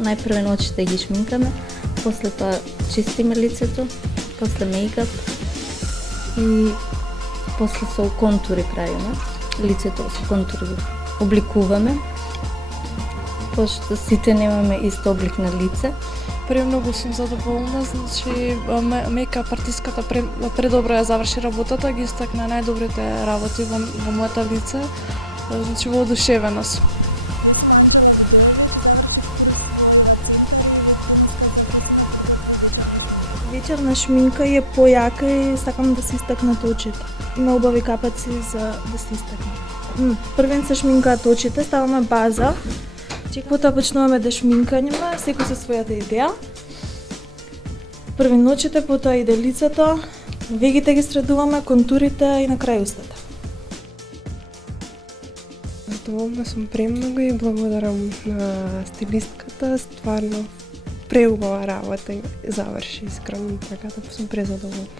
Најпрвен очите ги шминкаме, после тоа чистиме лицето, после мејкап и после со контури правиме. Лицето со контури го обликуваме, пошто сите немаме ист облик на лице. Премногу сум задоволна, значи мејкап артистката предобро ја заврши работата, ги истакна најдобрите работи во моето лице, значи воодушевена сум. Вечерна шминка е појака и сакам да се истакнат очите. Има убави капаци за да се истакнат. Првен се шминкаат очите, ставаме база. Потоа почнуваме да шминкаме, секој со својата идеја. Првен очите, потоа иде лицето, вегите ги средуваме, контурите и на крај устата. Задоволна сум премногу и благодарам на стилистката, стварно преубава работа и заврши искрено, така да сум презадоволна.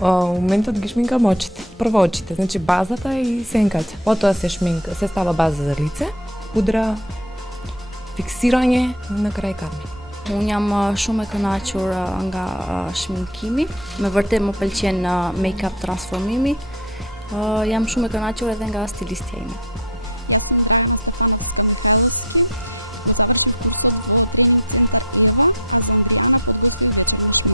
Моментот ги шминкам очите. Прво очите, значи базата и сенката. Потоа се шминка, се става база за лице, пудра, фиксирање и на крај кармин. Unë jam shumë e kënaqur nga shminkimi, me vërtet më pëlqen make-up transformimi. Jam shumë e kënaqur edhe nga stilistja ime.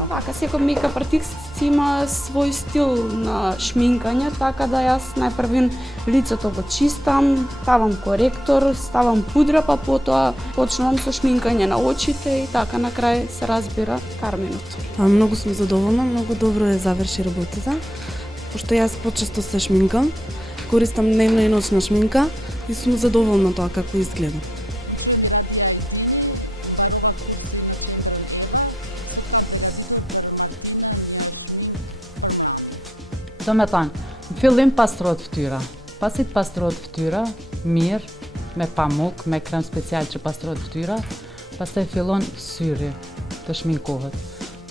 Вака, секој мејкап артист има свој стил на шминкање, така да јас најпрвин лицето го чистам, ставам коректор, ставам пудра, па потоа почнувам со шминкање на очите и така на крај се разбира карминот. Многу сум задоволна, многу добро е заврши работата, пошто јас почесто се шминкам, користам дневна и ночна шминка и сум задоволна тоа како изгледа. Do me thanë, në fillim pastrohet fytyra, pasi të pastrohet fytyra, mirë, me pamuk, me krem special që pastrohet fytyra, pastaj fillon syri të shminkohet.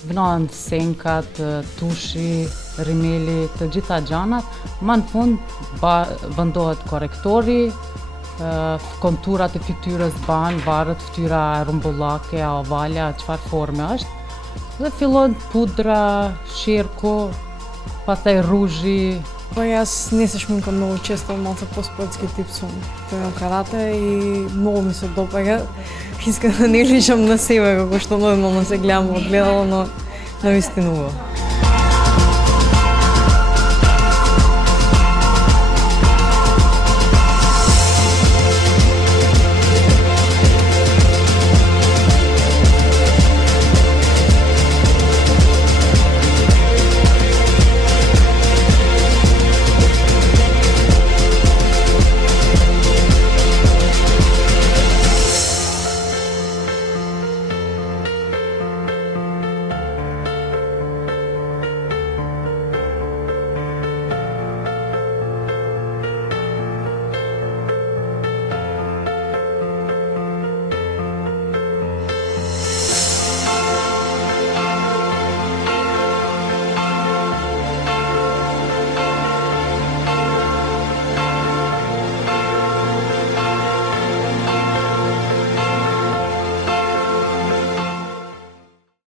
Vnohen senkat, tushi, rimeli, të gjitha gjanat, më në fund vendohet korektori, konturat e fytyrës banë, varet fytyra rumbullake, ovale, çfarë forme është, dhe fillon pudra, shirku, pastaj ruzhi. Па јас не се шминкам многу често, малку по-спортски тип сум. Тренирам карате и многу ми се допаѓа. Искам да не личам на себе како што нормално се гледам во огледало, но навистина убаво.